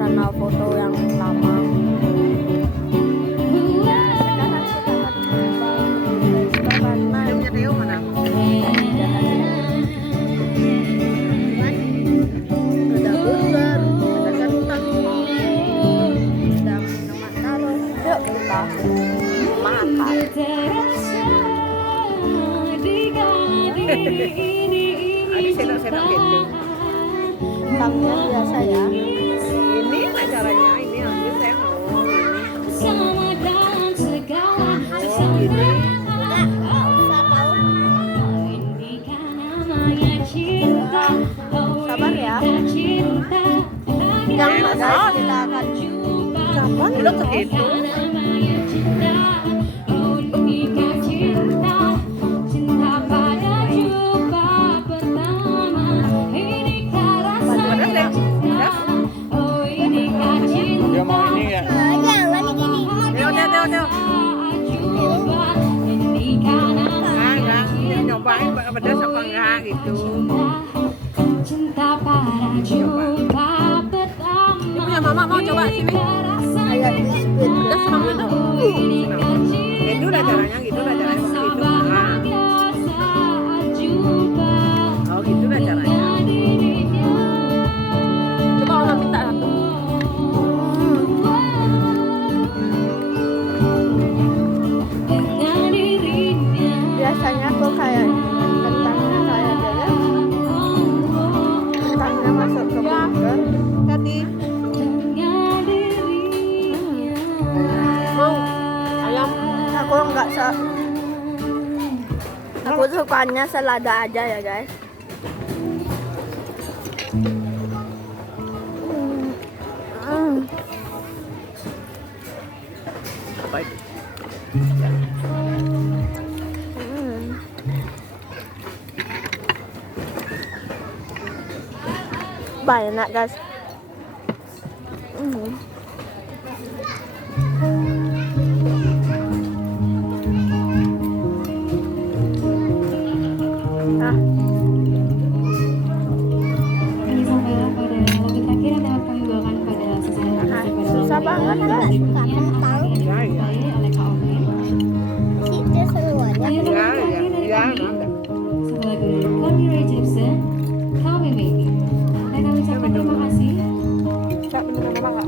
karena foto yang lama. Ada senok-senok gitu. Tampil biasa ya. Ini acaranya ini ambil saya mau ini. Sabar ya. Jangan guys, kita akan Kapan belum begitu? Dia mau ini ya. Teo. Enggak, nyobain pedas apa enggak gitu. Ini punya mama mau coba sini. kayak biskuit. Pedas sama itu. Itu udah caranya gitu, udah caranya begitu. Nah. Oh gitu udah caranya. Coba orang minta satu. Biasanya tuh kayak kentangnya kayak gini. Kentangnya masuk ke burger. Tadi. Mau ayam. Aku nggak aku sukanya selada aja ya guys. Apa itu? Banyak guys. Susah banget guys. Ya. Sebagai Cody Ray Jepsen, Call Me Maybe. Dan kami ucapkan terima kasih. Kak, beneran apa nggak?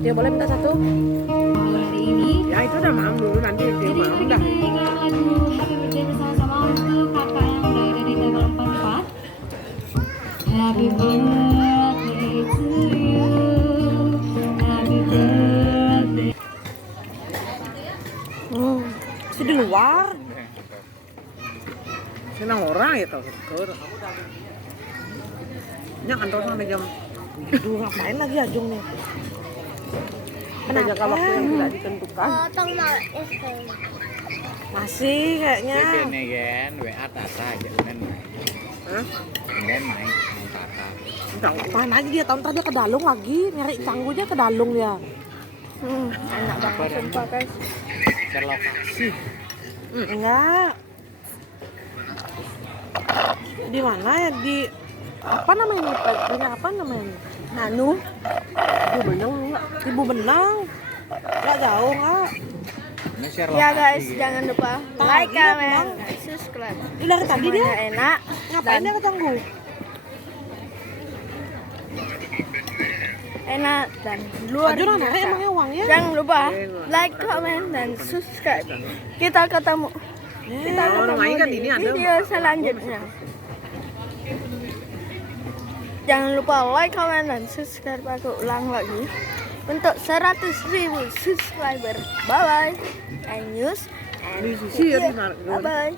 Dia boleh minta satu? Malam hari ini, Ya itu udah mau dulu nanti dia jadi mau mari udah. kita nyanyikan lagu Happy Birthday bersama-sama untuk kakak yang udah ada di tanggal 44. Happy birthday to you. Happy birthday. Si di luar. Senang orang ya tau seker. Nya kantor sampai jam. Aduh ngapain lagi Ajung nih? Ada jangka waktu yang tidak ditentukan. Potong mau es krim. Masih kayaknya. Ini kan WA Tata aja kan main. Hah? Kan main sama Tata. Enggak apaan aja dia tahun tadi ke Dalung lagi nyari canggunya ke Dalung dia. Enak banget sumpah guys. Share lokasi. Enggak. Di mana ya di apa namanya ini? Punya apa namanya? Hanu. Ibu Benang enggak? Ibu Benang. Enggak jauh enggak? Ini share lokasi. Ya guys, jangan lupa like, Iya, comment, Bang. dan subscribe. Ini dari tadi dia. Semuanya enak. Ngapain dia ke Canggu? Enak dan luar Ajun anaknya biasa. emangnya uangnya? Jangan lupa like, comment, dan subscribe. Kita ketemu di video selanjutnya. Jangan lupa like, comment, dan subscribe. Aku ulang lagi untuk 100.000 subscriber. Bye bye. And news and Di sisi ya, bye bye.